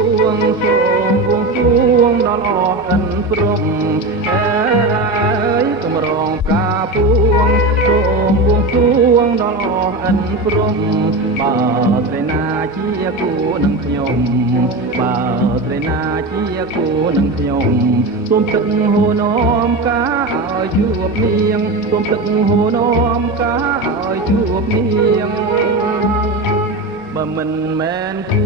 វងសូមវងសួងដល់អស់អិនព្រំអើយកម្រងកាពួងសូមវងសួងដល់អស់អិនព្រំបើត្រីណាជាគូនឹងខ្ញុំបើត្រីណាជាគូនឹងខ្ញុំសូមទឹកហូរនាំកាឲ្យជួបនាងសូមទឹកហូរនាំកាឲ្យជួបនាងបើមិនមែនគូ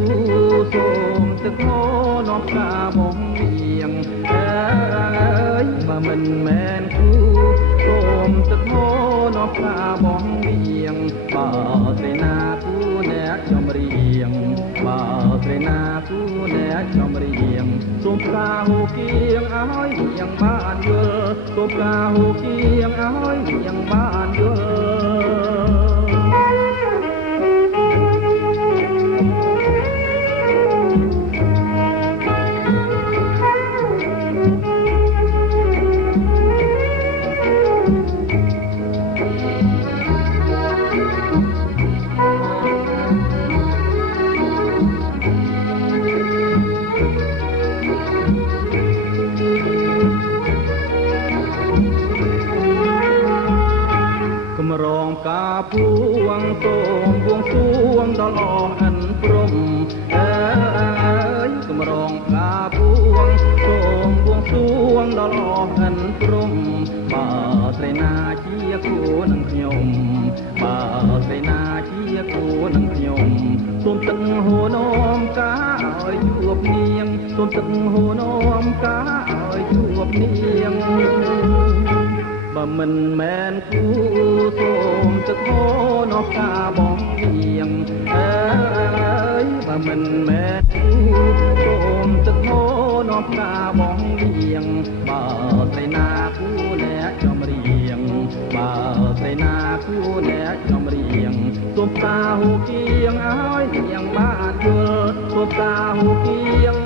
សូមទឹកហូរនាំកាបងនាងអើយបើមិនមែនគូសូមទឹកហូរនាំកាបងនាងបើត្រីណាគូអ្នកចំរៀងបើត្រីណាគូអ្នកចំរៀងសូមផ្កាហូគៀងឲ្យនាងបានយល់សូមផ្កាហូគៀងឲ្យនាងបានយល់កម្រងកាពួងសូមវងសួងដល់អស់អិនព្រំអើយកម្រងកាពួងសូមវងសួងដល់អស់អិនព្រំបើត្រីណាជាគូនឹងខ្ញុំបើត្រីណាជាគូនឹងខ្ញុំសូមទឹកហូរនាំកាឲ្យជួបនាងសូមទឹកហូរនាំកាឲ្យជួបនាងបើមិនមែនគូសូមទឹកហូរនាំកាបងនាងអើយបើមិនមែនគូសូមទឹកហូរនាំកាបងនាងបើត្រីណាគូអ្នកចំរៀងបើត្រីណាគូអ្នកចំរៀងសូមផ្កាហូគៀងឲ្យនាងបានយល់សូមផ្កាហូគៀង